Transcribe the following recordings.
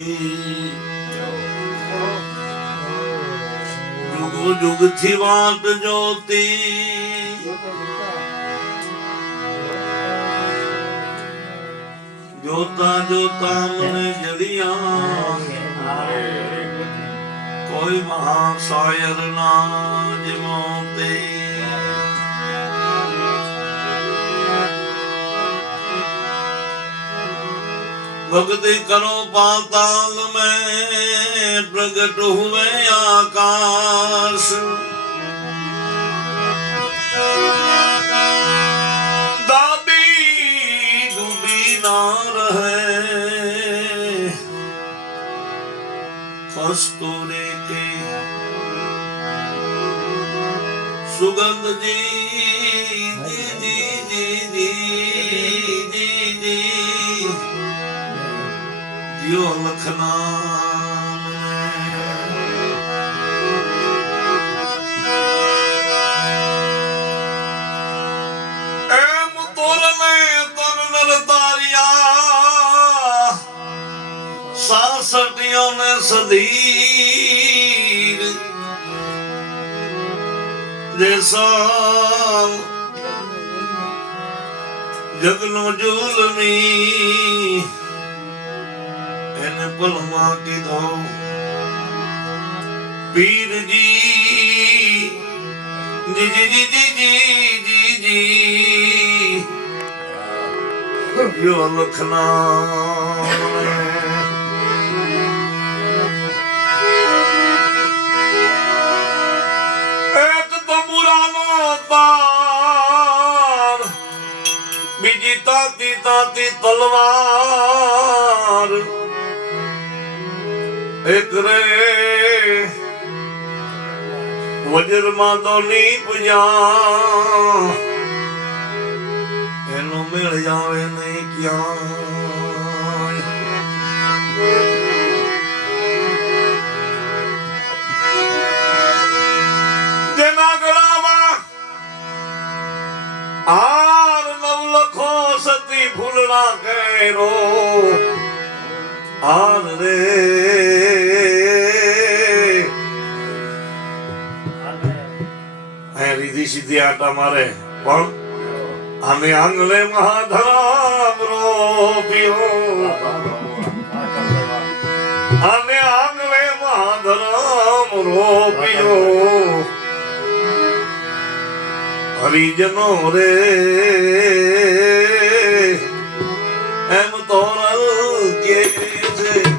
જુગ જુગ થી વાત જોતી જોતા જોતા મને જડિયા કોઈ મહા શાયર ના જીવતે भक्ति करो पाताल में प्रकट हुए आकाश दाबी डूबी ना रहे कस्तूरी की सुगंध जी जी जी जी जी जी जी यो लखना एम तोरने तन नरतारिया सासटियों ने सदीर जैसा जगनो जुलमी पलमा की दो पीर जी जी जी जी जी जी जी जी यो लखना एक तो मुरानो तार बीजी ताती ताती तलवार एक रे वज्र मादोनी पुजा एनो मिल जावे नहीं क्या जना गलावा आर नव लखो सती फूलना केरो आर रे રીધી સીધી આટા મારે પણ અમે આંગલે મહાધરામ રોપ્યો અમે આંગલે મહાધરામ રોપ્યો હરિજનો રે એમ તોરલ કે છે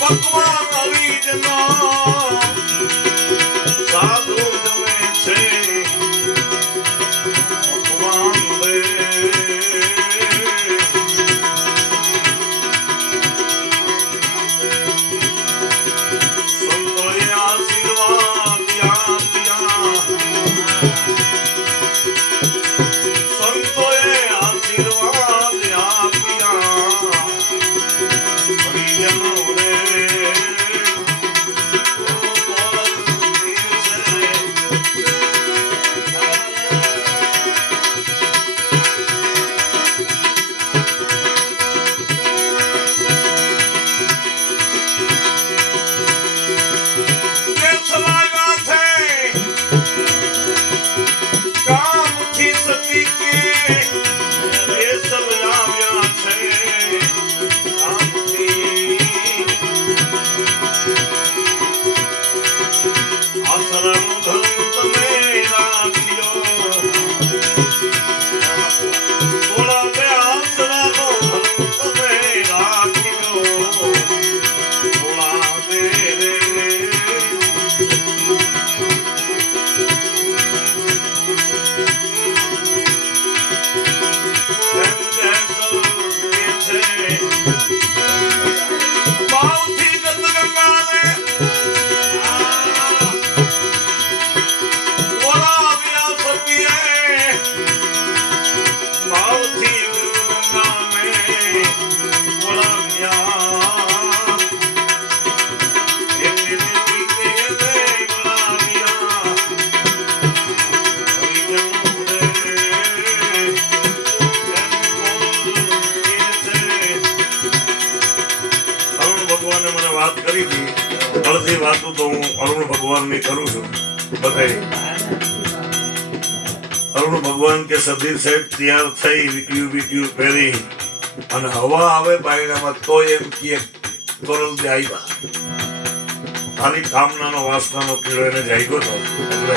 ભગવાન હરિજનો સાધુ જમે છે ભગવાન રે સંતોએ આશીર્વાદ આપ્યા સંતોએ આશીર્વાદ આપ્યા હરિજનો રે અડધી વાતો તો હું અરુણ ભગવાનની કરું છું બધાય અરુણ ભગવાન કે સધીર સાહેબ તૈયાર થઈ વીટીયું પહેરી અને હવા આવે બાયણામાં તો એમ કે કોરલ દે આવ્યા ખાલી કામનાનો વાસનાનો કીડો એને જાગ્યો હતો એટલે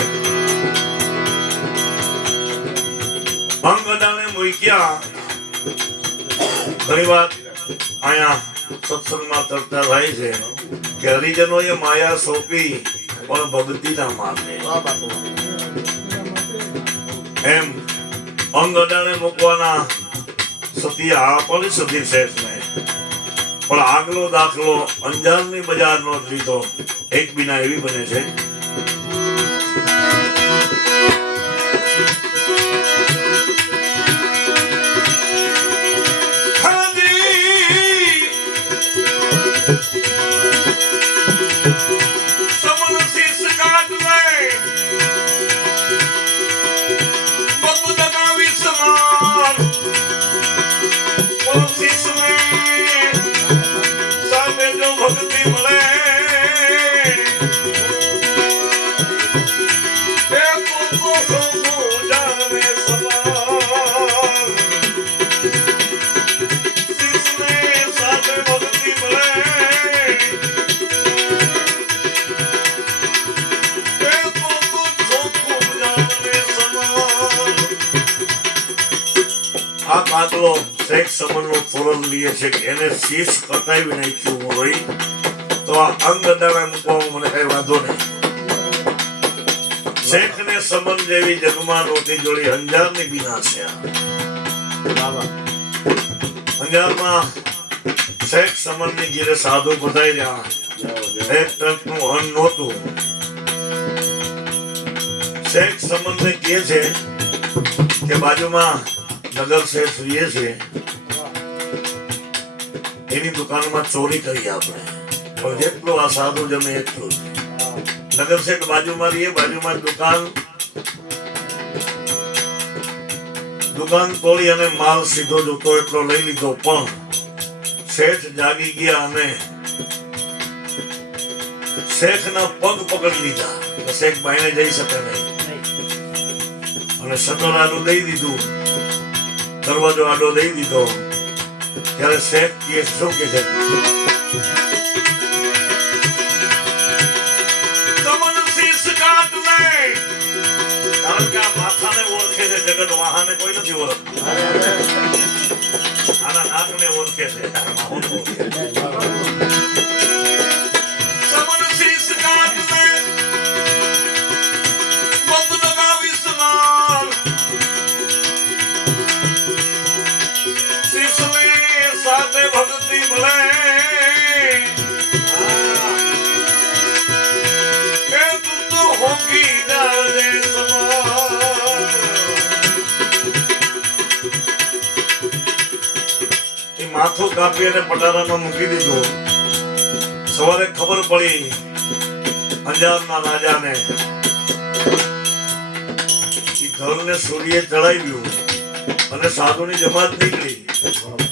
ભંગ અડાને મૂક્યા ઘણી વાર અહીંયા સત્સંગમાં ચર્ચા થાય છે કે હરિજનો એ માયા સોંપી પણ ભક્તિ ના માને એમ અંગ અડાણે મૂકવાના સતિયા આપે સતી શેઠ ને પણ આગલો દાખલો અંજારની બજાર નો લીધો એક બિના એવી બને છે શેખ સમનનો ફોરમ લીએ છે કે એને શીશ કટાવી નાખ્યું હોય તો આ અંગ અડાણા મૂકવામાં મને કઈ વાંધો નહીં શેખ ને સમન જેવી જગમાં રોટી જોડી અંજારની બિના છે અંજારમાં શેખ સમનની ઘેરે સાધુ બધાઈ રહ્યા એક ટંકનું અન્ન નહોતું શેખ સમનને કહે છે કે બાજુમાં નગર શેઠ રહીએ છે એની દુકાનમાં ચોરી કરી આપણે પણ જેટલું આ સાધુ જમે એટલું નગર શેઠ બાજુમાં રહીએ બાજુમાં દુકાન તોડી અને માલ સીધો જોતો એટલો લઈ લીધો પણ શેઠ જાગી ગયા અને શેઠ ના પગ પકડી લીધા શેઠ બાઈને જઈ શકે નહીં અને શટર આડું દઈ દીધું દરવાજો આડો દઈ દીધો ત્યારે શેઠ કે શું કે છે તમન શીશ કાટ લે કારણ કે આ માથાને ઓળખે છે જગત વાહાને કોઈ નથી ઓળખતું આ ઓળખે છે સમન શીશ કાઢને બંધ લગાવી સ્નાન શીશની સાથે ભક્તિ ભલે કે તું તો હોગી ડાલે માથું કાપી અને પટારામાં મૂકી દીધું. સવારે ખબર પડી અંજારના રાજાને ધળને સૂર્યે ચડાવ્યું અને સાધુની જમાત નીકળી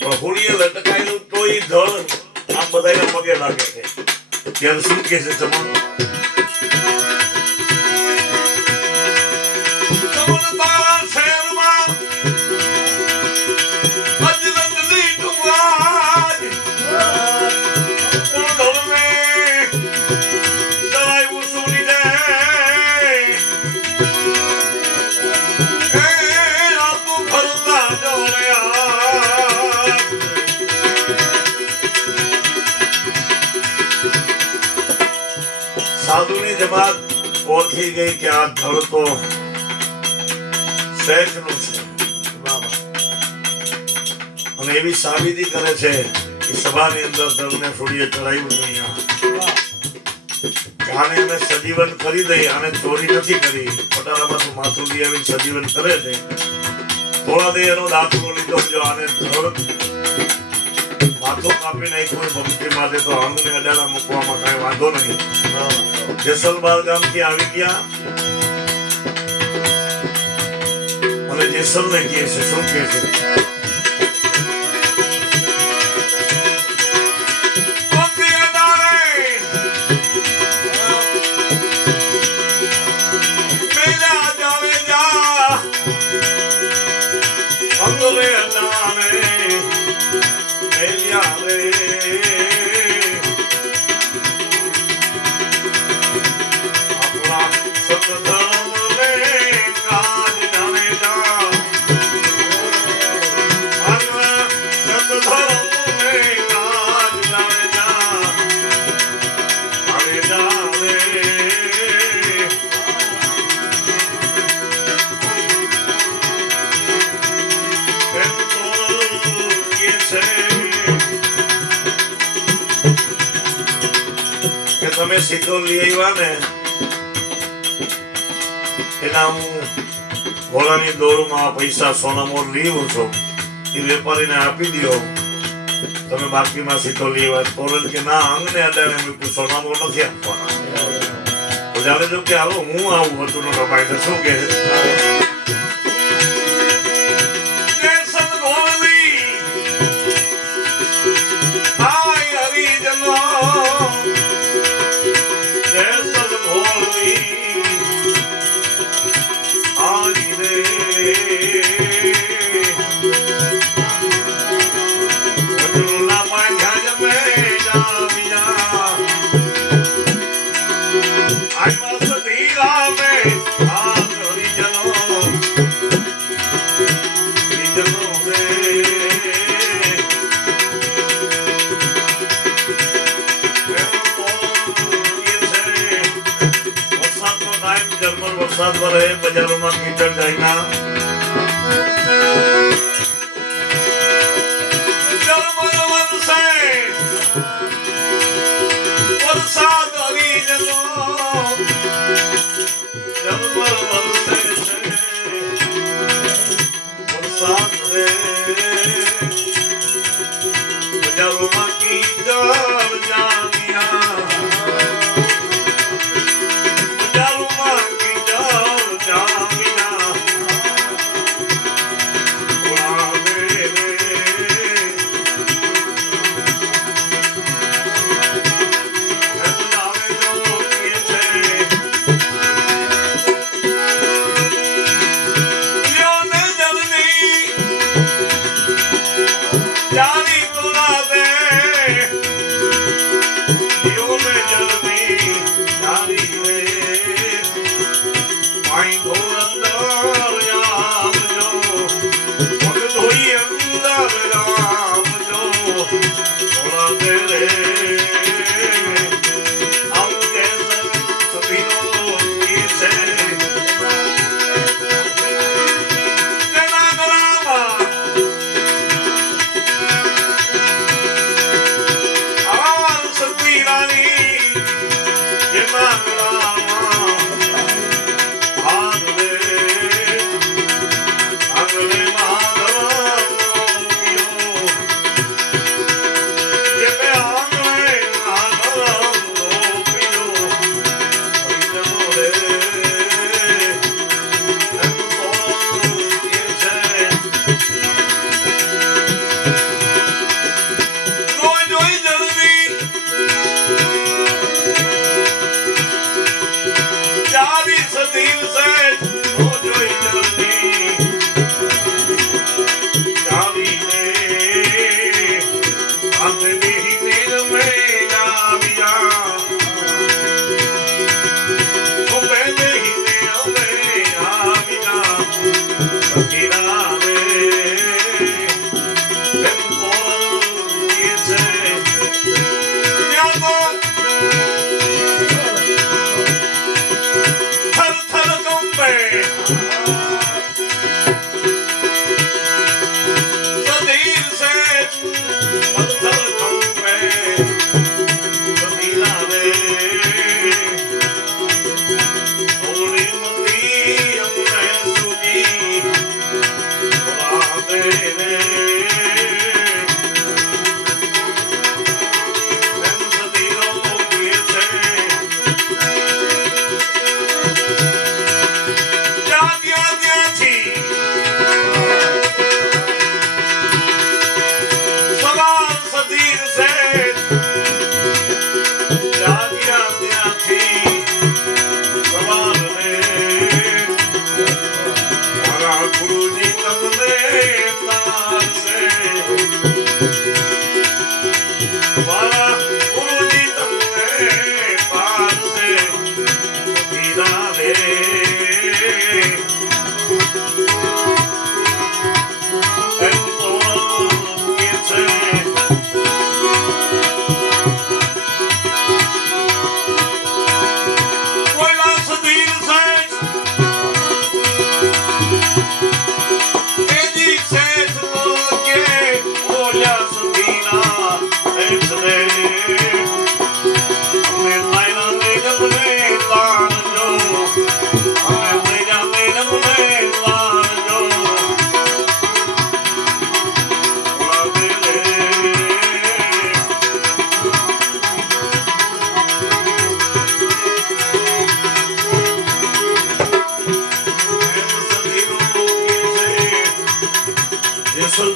પણ હોળીએ લટકાયેલું તો એ ધળ આમ બધાને પગે લાગે છે. ત્યારે શું કે છે ચમન સાધુની જમાત ઓળખી ગઈ કે આ ધળ તો શેઠનું છે અને એવી સાબિતી કરે છે કે સભાની અંદર ધળને સૂર્ય ચડાવ્યું નહીં. આને અમે સજીવન કરી દઈ, આને ચોરી નથી કરી. પટારામાં તો માથું લઈ આવીને સજીવન કરે છે. થોડા દે એનો દાખલો લીધો. જો આને ધળ માથું કાપી નાખ્યું ભક્તિ માટે તો અંગને અડાડા મૂકવામાં કઈ વાંધો નહીં. જેસલબાર ગામથી આવી ગયા અને જેસલને કહે છે શું કહે છે તમે સીધો લઈ આવ્યા ને એના હું ઘોડાની દોરમાં પૈસા સોનામોર લીધું છું એ વેપારીને આપી દો. તમે બાકીમાં સીધો લઈ આવ્યા. તોરલ કે ના અંગને અડાડે મૂક્યું, સોનામોર નથી આપવાના. જાણે જો કે હાલો હું આવું હતું નો રમાય શું કે વરસાદ વરે બજારોમાં કીચડ જાય વરસાદ આવી જતો વરસાદ રે બજારોમાં કીચડ જામ્યા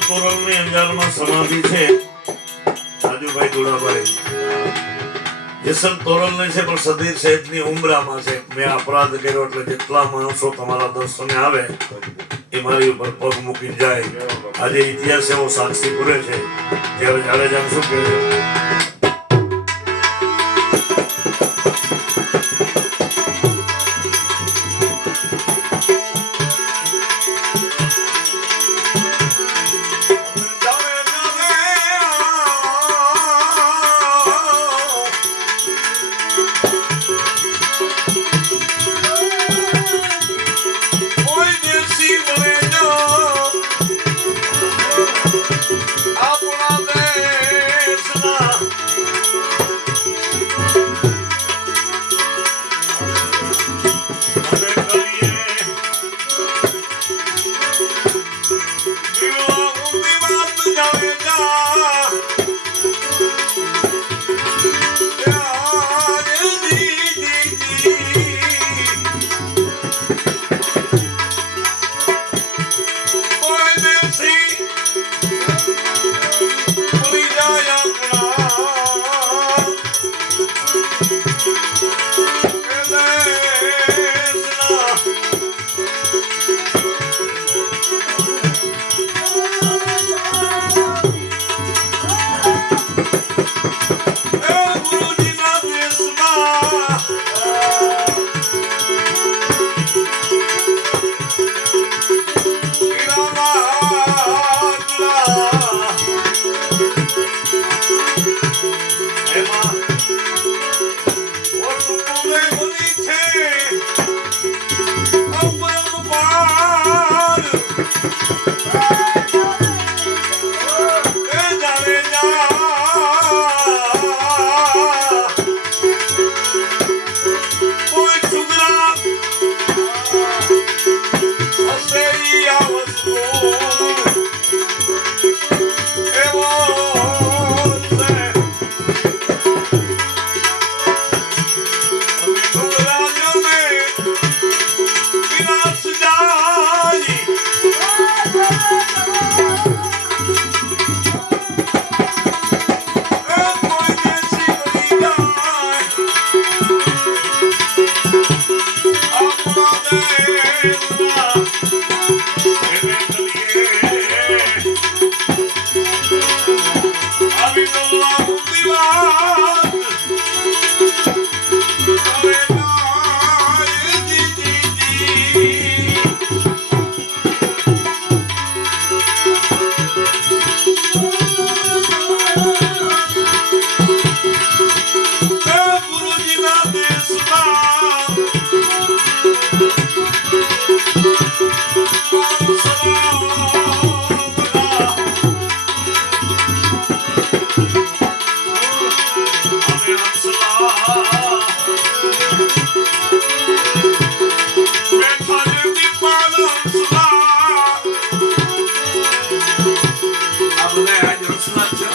તોરણની અંજારમાં સમાધિ છે રાજુભાઈ દુલાભાઈ જેસલ તોરણની છે પણ સદીર શેઠની ઉમરામાં છે. મેં અપરાધ કર્યો એટલે જેટલા માણસો તમારા દર્શને આવે એ મારી ઉપર પગ મૂકી જાય. આજે ઇતિહાસ એવો સાક્ષી પૂરે છે. ત્યારે જાડેજા શું કહે આપણા દેશના લે આજ રસના છે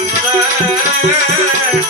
નર્મદા